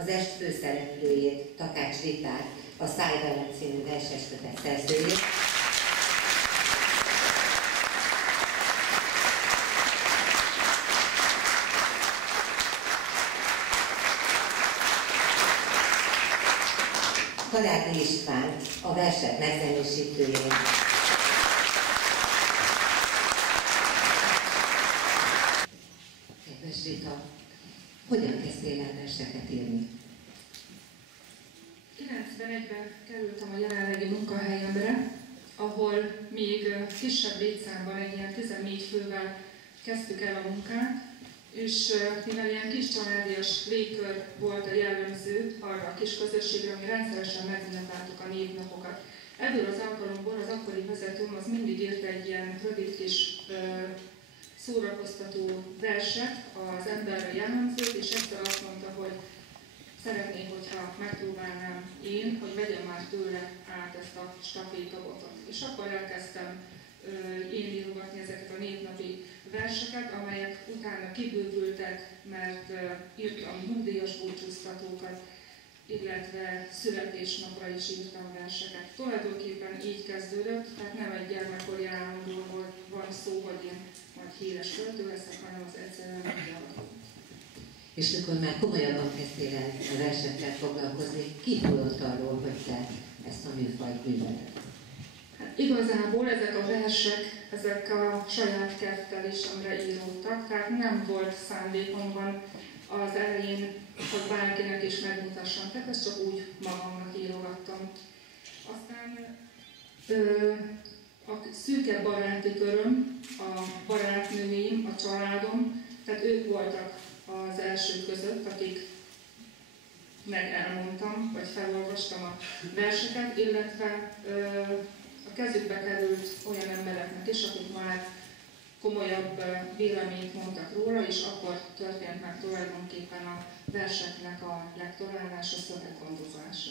Az est főszereplőjét, Takács Ritát, a Száj velem című verseskötet szerzőjét. Karádi Istvánt, a versek megzenésítőjét. Kedves Rita, hogyan kezdtél el verseket írni? 91-ben kerültem a jelenlegi munkahelyemre, ahol még kisebb létszámban, egy ilyen 14 fővel kezdtük el a munkát, és mivel ilyen kis családias légkör volt a jellemző arra a kis közösségre, ami rendszeresen megünnepeltük a névnapokat. Ebből az alkalomból az akkori vezetőm az mindig írt egy ilyen rövid kis szórakoztató verset az emberre jellemzőt, és egyszer azt mondta, hogy szeretnék, hogyha megpróbálnám én, hogy vegyem már tőle át ezt a stafétabotot. És akkor elkezdtem én írogatni ezeket a névnapi verseket, amelyek utána kibővültek, mert írtam nyugdíjas búcsúztatókat, illetve születésnapra is írtam verseket. Tulajdonképpen így kezdődött, tehát nem egy gyermekkori álmomról van szó, hogy én majd híres költő leszek, hanem az egyszerűen megjelent. És mikor már komolyabban kezdtél el a versekkel foglalkozni, ki tudott arról, hogy te ezt a műfajt műveled? Hát igazából ezek a versek, ezek a saját kettelésemre íródtak, tehát nem volt szándékomban az elején, hogy bárkinek is megmutassam, tehát ezt csak úgy magamnak írogattam. Aztán a szűkebb baráti köröm, a barátnő, barátnőim, a családom, tehát ők voltak az elsők között, akiknek elmondtam, vagy felolvastam a verseket, illetve a kezükbe került olyan embereknek is, akik már komolyabb véleményt mondtak róla, és akkor történt meg tulajdonképpen a verseknek a lektorálása, szöveggondozása.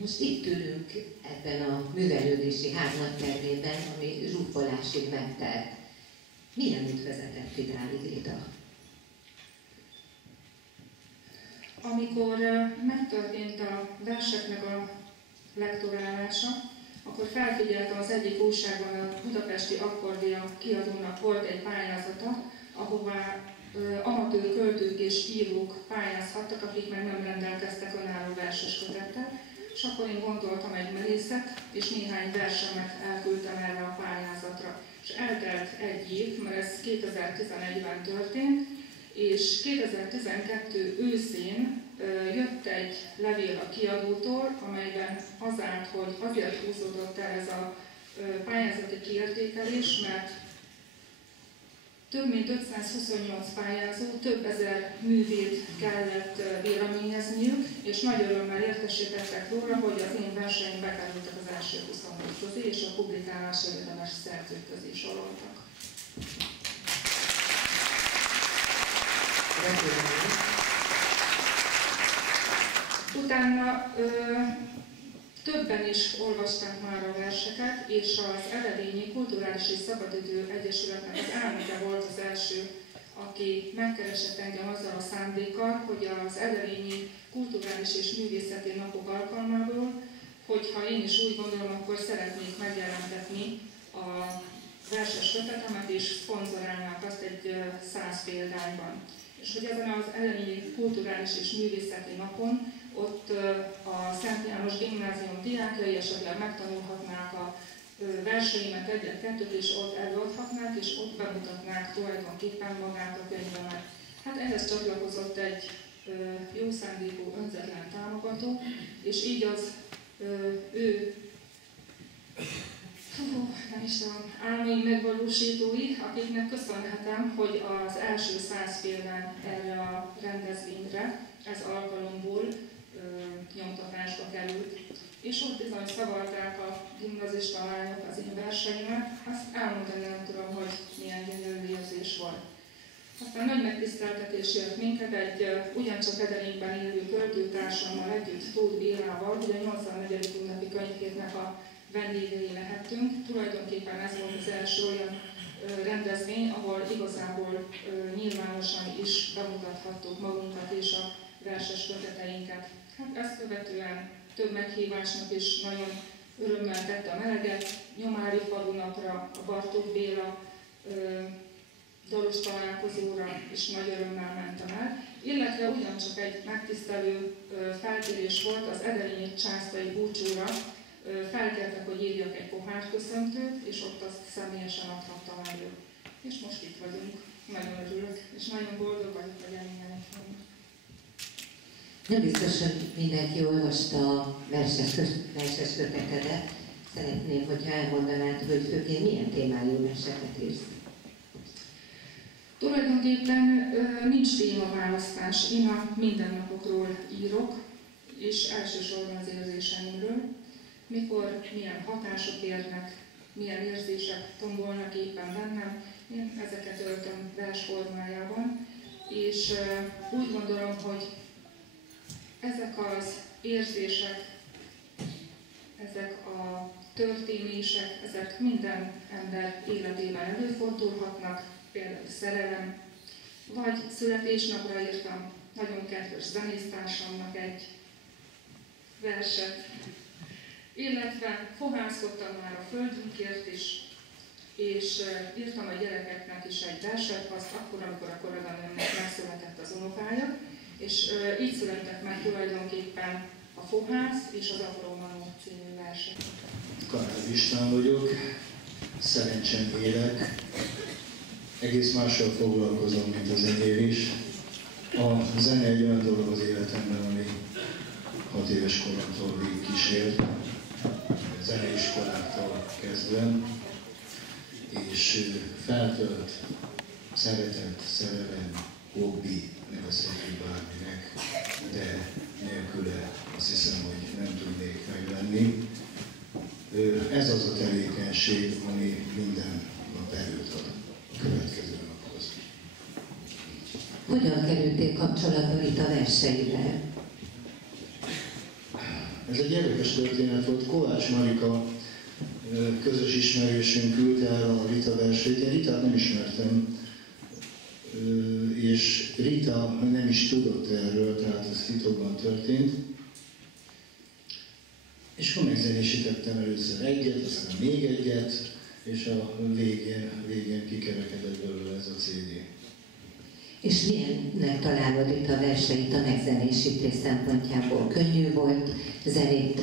Most itt ülünk ebben a művelődési ház nagytermében, ami zsúfolásig megtelt. Milyen út vezetett idáig, Rita? Amikor megtörtént a verseknek a lektorálása, akkor felfigyeltem az egyik újságban, a Budapesti Akkordia kiadónak volt egy pályázata, ahová amatőr költők és írók pályázhattak, akik meg nem rendelkeztek önálló verses kötettel. És akkor én gondoltam egy merészet, és néhány versemet elküldtem erre a pályázatra. És eltelt egy év, mert ez 2011-ben történt, és 2012 őszén jött egy levél a kiadótól, amelyben az állt, hogy azért húzódott el ez a pályázati kiértékelés, mert több mint 528 pályázó, több ezer művét kellett véleményezniük, és nagy örömmel értesítettek róla, hogy az én verseim bekerültek az első 24 közé, és a publikálásra érdemes szerzők közé soroltak. Utána többen is olvasták már a verseket, és az Eredényi Kulturális és Szabadidő Egyesületnek az elnöke volt az első, aki megkeresett engem azzal a szándékkal, hogy az Eredényi Kulturális és Művészeti Napok alkalmából, hogyha én is úgy gondolom, akkor szeretnék megjelentetni a verses kötetemet, és szponzorálnák azt egy 100 példányban. És hogy ezen az Eredényi Kulturális és Művészeti Napon ott a Szent János Gimnázium diákjai esetleg megtanulhatnák a verseimet egyet-kettőt, és ott előadhatnák, és ott bemutatnák tulajdonképpen magát a könyvemet. Hát ehhez csatlakozott egy jó szándékú, önzetlen támogató, és így az ő álmai megvalósítói, akiknek köszönhetem, hogy az első 100 példány erre a rendezvényre, ez alkalomból nyomtatásba került. És ott bizony szavalták a gimnazista lányok az én verseimet, azt elmondani nem tudom, hogy milyen gyönyörű érzés volt. Aztán nagy megtiszteltetés ért minket egy ugyancsak Edelényben élő költőtársammal együtt, Tóth Bélával, hogy a 84. ünnepi könyvhétnek a vendégei lehettünk. Tulajdonképpen ez volt az első olyan rendezvény, ahol igazából nyilvánosan is bemutathattuk magunkat és a verses köteteinket. Hát ezt követően több meghívásnak is nagyon örömmel tette a meleget, Nyomári falunapra, a Bartók Béla dalos találkozóra is nagy örömmel mentem el, illetve ugyancsak egy megtisztelő felkérés volt az edelényi császai búcsúra, felkértek, hogy írjak egy pohárköszöntőt, és ott azt személyesen adhattam elő. És most itt vagyunk, nagyon örülök, és nagyon boldog vagyok, hogy ennyien itt vagyunk. Nem biztos, hogy mindenki olvasta a verses kötetedet. Szeretném, hogyha elmondanád, hogy főként milyen témájú verseket írsz. Tulajdonképpen nincs témaválasztás. Én a mindennapokról írok, és elsősorban az érzéseimről. Mikor milyen hatások érnek, milyen érzések tombolnak éppen bennem, én ezeket öltöm vers formájában, és úgy gondolom, hogy ezek az érzések, ezek a történések, ezek minden ember életében előfordulhatnak, például szerelem, vagy születésnapra írtam nagyon kedves zenésztársamnak egy verset, illetve fohászkodtam már a földünkért is, és írtam a gyerekeknek is egy verset, azt akkor, amikor a kolléganőmnek megszületett az unokája, és így születtek meg tulajdonképpen a Fohász és az Apró Manó című versek. Karály István vagyok, szerencsém élek, egész mással foglalkozom, mint a zenélés. A zene egy olyan dolog az életemben, ami 6 éves koromtól végig kísért, zeneiskolától kezdve, és feltölt, szeretet, szerelem, hobbi, nevezhetjük bárminek, de nélküle azt hiszem, hogy nem tudnék megvenni. Ez az a tevékenység, ami minden nap erőt ad a következő naphoz. Hogyan kerültél kapcsolatba Rita verseivel? Ez egy érdekes történet volt. Kovács Marika, közös ismerősünk, küldte el a Rita versét. Én Ritát nem ismertem, és Rita nem is tudott erről, tehát ez titokban történt. És akkor megzenésítettem először egyet, aztán még egyet, és a végén kikerekedett belőle ez a CD. És milyennek találod itt a verseit a megzenésítés szempontjából? Könnyű volt zenét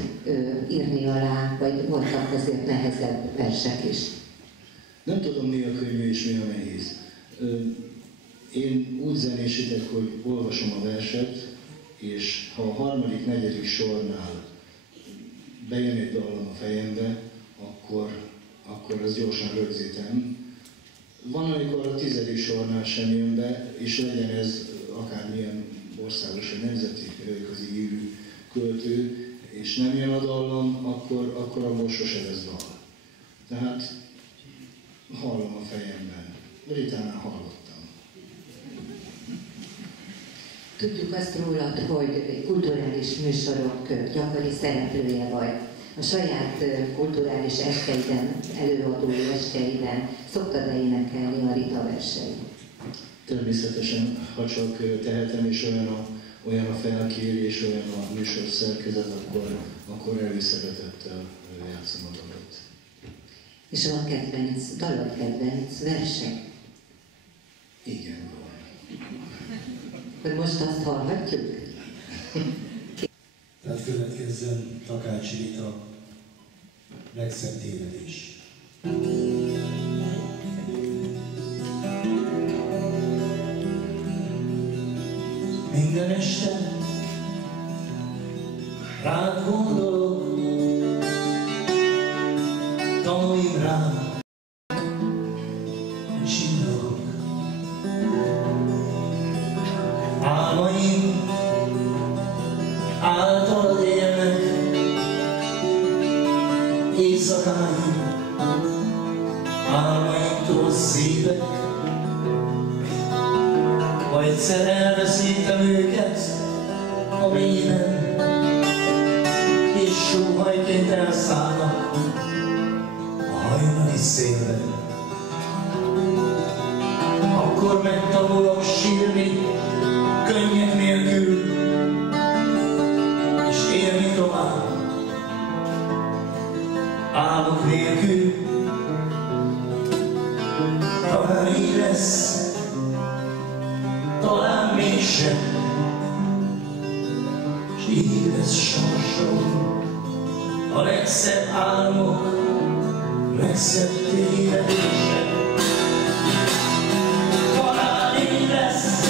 írni alá, vagy voltak azért nehezebb versek is? Nem tudom, mi a könnyű és mi a nehéz. Én úgy zenésítek, hogy olvasom a verset, és ha a harmadik, negyedik sornál bejön egy dallam a fejembe, akkor azt gyorsan rögzítem. Van, amikor a 10. sornál sem jön be, és legyen ez akármilyen országos vagy nemzeti közi írű költő, és nem jön a dallam, akkor abból sose lesz dal. Tehát hallom a fejemben. Ritánál hallottam. Tudjuk azt rólad, hogy kulturális műsorok gyakori szereplője vagy. A saját kulturális esteiden, előadó esteiden szoktad-e énekelni a Rita verseit? Természetesen, ha csak tehetem, és olyan a felkérés, olyan a műsor szerkezet, akkor előszeretettel játszom a dalot. És van kedvenc, dalod kedvenc versek? Igen, van. Hogy most azt hallhatjuk? Tehát következzen Takács Rita, legszebb tévedés. Minden este rád gondolok, tanulj rám, csillogok. Álmaim általad élnek, éjszakáim álmaimtól szívek. Ha egyszer elveszítem őket a mélyben, és sóhajként elszállnak a hajnali szélben, akkor megtanulok sírni könnyek nélkül, és élni tovább álmok nélkül. Talán így lesz, talán mégsem, s így lesz sorsom a legszebb álmok, legszebb tévedések. Talán így lesz,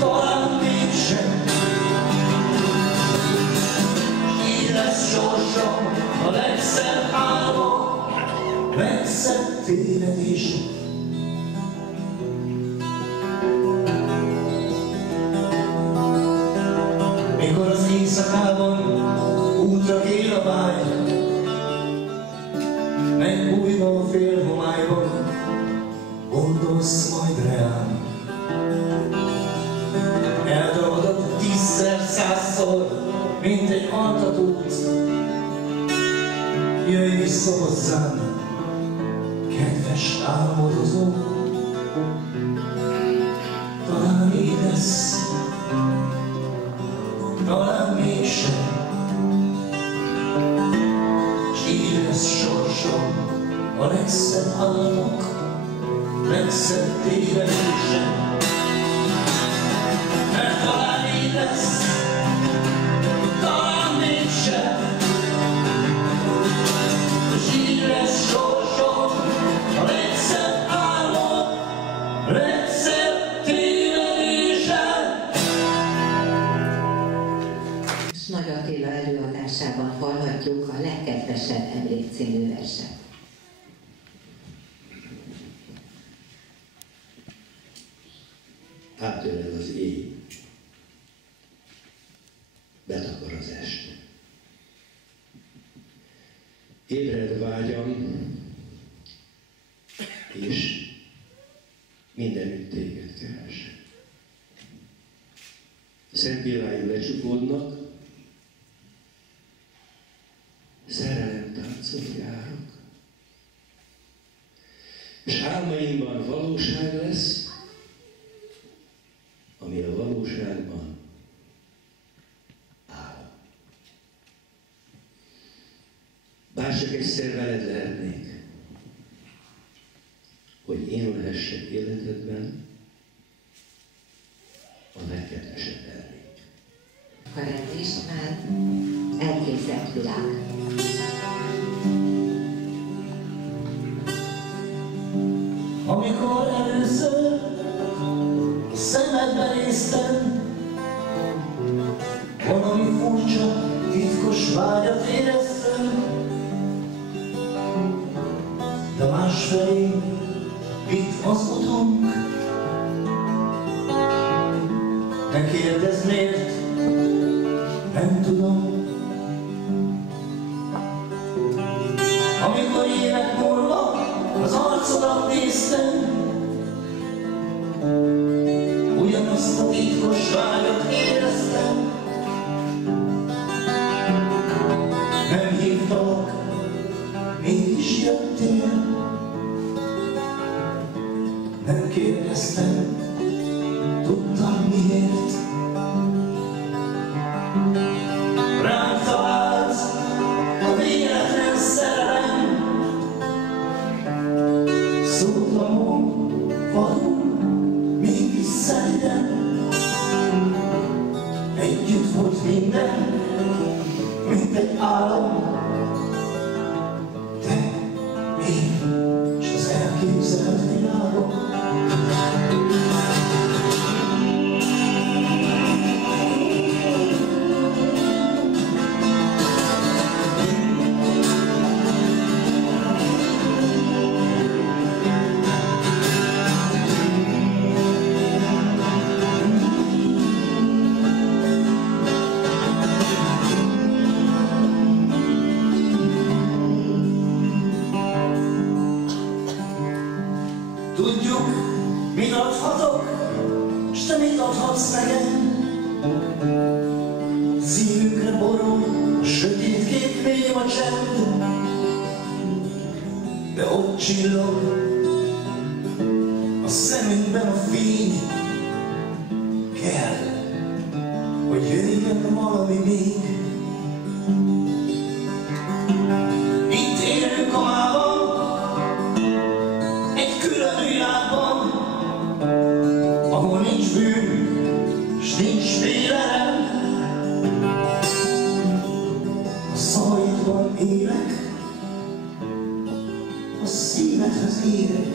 talán mégsem, s így lesz sorsom a legszebb álmok, legszebb tévedések. Mikor az éjszakában útra kér a vágy, megbújva a félhomályban, gondolsz majd rám. Eldagadott 10-szer, 100-szor, mint egy altatót. Jöjj vissza hozzám, kedves álmodozó. Talán így lesz, talán mégsem, s így lesz sorsom a legszebb álmok, legszebb tévedések. Mert talán így lesz, talán mégsem, s így lesz sorsom a legszebb álmok, legszebb tévedések. Nagy Attila előadásában hallhatjuk a Legkedvesebb emlék című verset. átölel az éj, betakar az est. Ébred vágyam, és mindenütt téged keres. Szent pilláim lecsukódnak, szerelemtáncot járok. És álmaimban valóság lesz, ami a valóságban álom. Bárcsak egyszer veled lehetnék, hogy én lehessek életedben a legkedvesebb elmék. Ferenc István, elképzelt világ. Amikor először szemedbe néztem, valami furcsa, titkos vágyat éreztem, de másfelé vitt az utunk. Ne kérdezz miért, nem tudom. Amikor évek múlva az arcodat néztem, ugyanazt a titkos vágyat éreztem. Nem hívtalak, mégis jöttél. Nem kérdeztem, tudtam miért. Ránk talált a véletlen szerelem, szótlanul vagyunk, mégis szerintem. Együtt volt minden, mint egy álom. Te, én, és az elképzelt világom. Tudjuk, mit adhatok, s te mit adhatsz nekem. Szívünkre borul a sötét kék mély a csend, de ott csillog a szemünkben a fény. Kell, hogy jöjjön valami még. Itt élünk a mában, egy külön világban, ahol nincs bűn, s nincs félelem. A szavaidban élek, a szívedhez érek.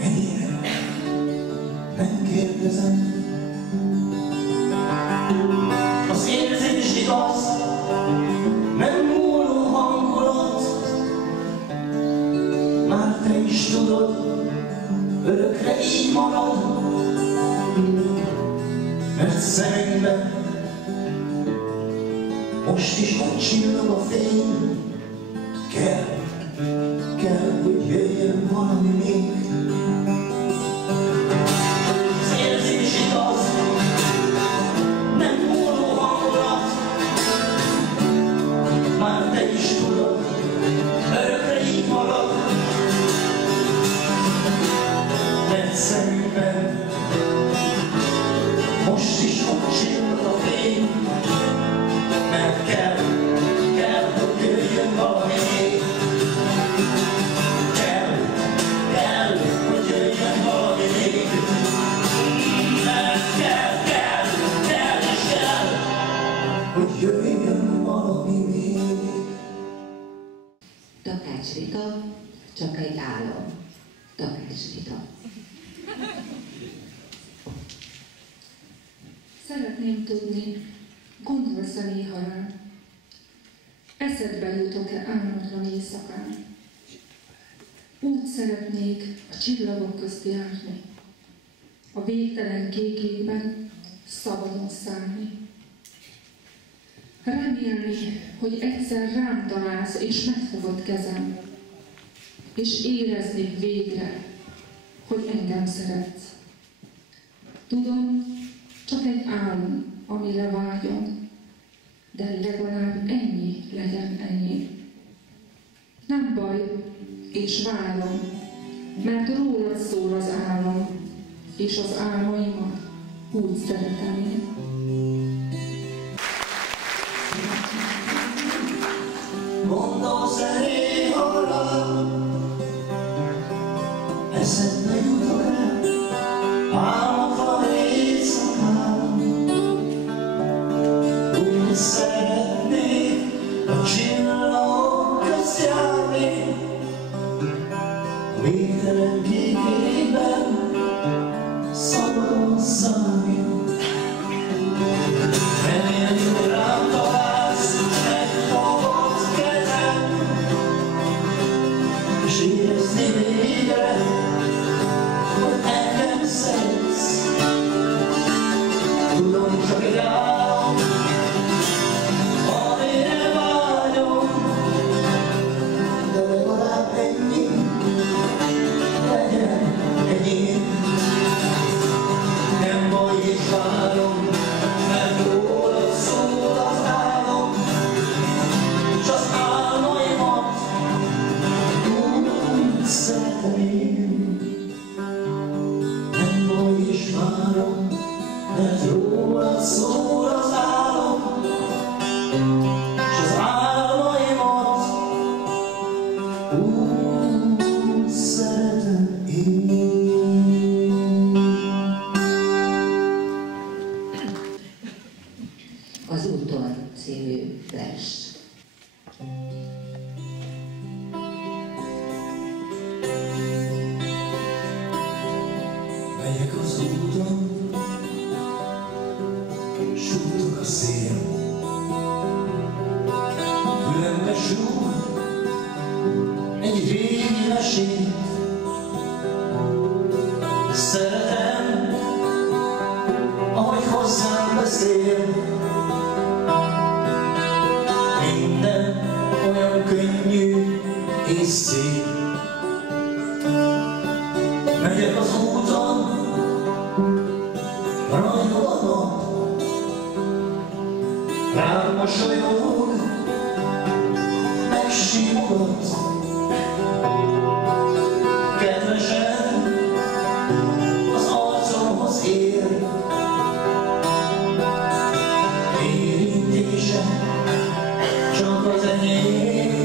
Enyém, nem kérdezem. Az érzés igaz, nem múló hangulat. Már te is tudod, örökre így marad. Mert szemünkben most is ott csillog a fény. Kell, hogy jöjjön valami még. Az érzés igaz, nem múló hangulat. Már te is tudod, örökre így marad. Mert szemünkben most is ott csillog a fény. Mert kell, hogy jöjjön valami még. Kell, hogy jöjjön valami még. Mert kell, hogy jöjjön valami még. Takács Rita, csak egy álom. Takács Rita. Szeretném tudni, gondolsz-e néha rám? Eszedbe jutok-e álmatlan éjszakán? Úgy szeretnék a csillagok közt járni, a végtelen kék égben szabadon szállni. Remélni, hogy egyszer rám találsz és megfogod kezem, és érezni végre, hogy engem szeretsz. Tudom, csak egy álom, amire vágyom, de legalább ennyi legyen ennyi. Nem baj, és várom, mert rólad szól az álom, és az álmaimat úgy szeretem én. Mondom szeré halál, eszedbe jutok el, álmokra éjszakán. Úgy szeretnék a csillagok közt járni, a végtelen kék égben szabadon szállni. Remélni, hogy rám találsz, megfogod kezem, és érezni végre, hogy engem szeretsz. Tudom, csak egy álom, amire vágyom, de legalább ennyi legyen ennyi. Nem baj, és várom, mert rólad szól az álom, s az álmaimat úgy szeretem én. Nem baj, és várom, mert rólad szól az álom, s az álmaimat úgy szeretem én. Az úton című vers. Megyek az úton, súgtok a szél. Fülembe súg egy régi mesét. Szeretem, ahogy hozzám beszél. Minden olyan könnyű és szép. Megyek az úton, ragyog a nap, rám mosolyog, megsimogat. Kedvesen az arcomhoz ér, érintése csak az enyém.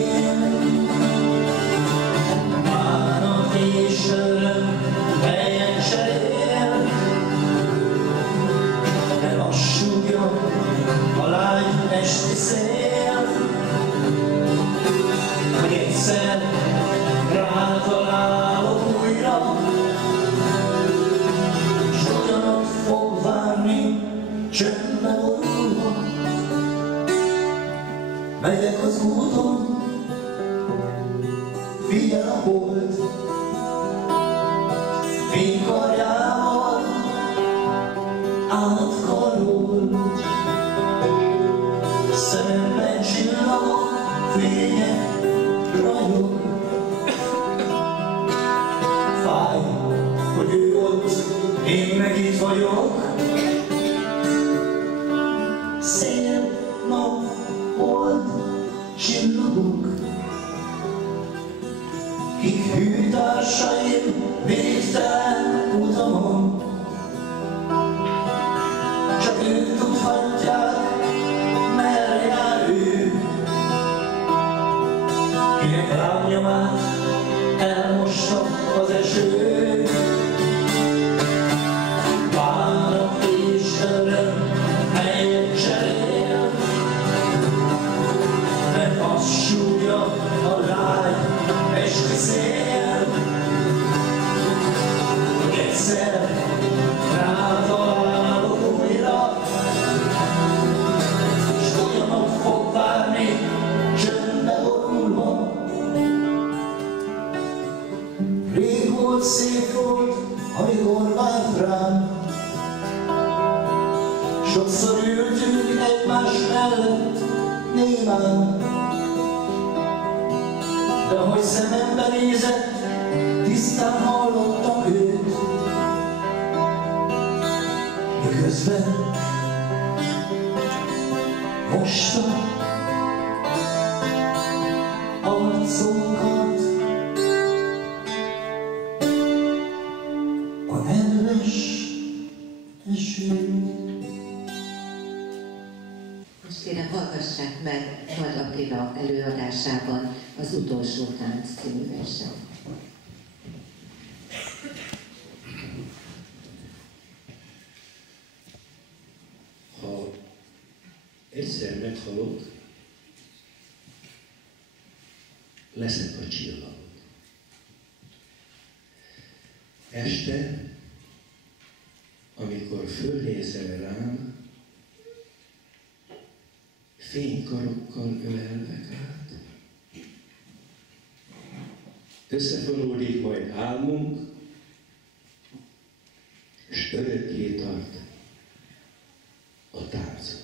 Bánat és öröm helyen cserél, de lassúgja a lágy esti szél, hogy egyszer rátalálok újra, s ugyanott fog várni csöndbe borulva. Megyek az úton, figyel a hold, fénykarjával átkarol. Szememben csillagok fénye ragyog. Fáj, hogy ő ott, én meg itt vagyok. Szél, nap, hold, csillagok, kik hűtársaim végtelen utamon. Csak ők tudhatják, merre jár ő, kinek lábnyomát elmossa az eső. Bánat és öröm helyet cserél, mert azt súgja a lágy esti szél, hogy egyszer rátalálok újra, s ugyanott fog várni csöndbe borulva. Rég volt, szép volt, amikor várt rám. Sokszor ültünk egymás mellett némán, de ahogy szemembe nézett, tisztán hallottam őt. Miközben mosta arcunkat a nedves eső. Most kérem, hallgassák meg Nagy Attila előadásában az Utolsó tánc című verset. Ha egyszer meghalok, leszek a csillagok. Este, amikor fölnézel rám, fénykarokkal ölellek át. Összefonódik majd álmunk, és örökké tart a táncunk.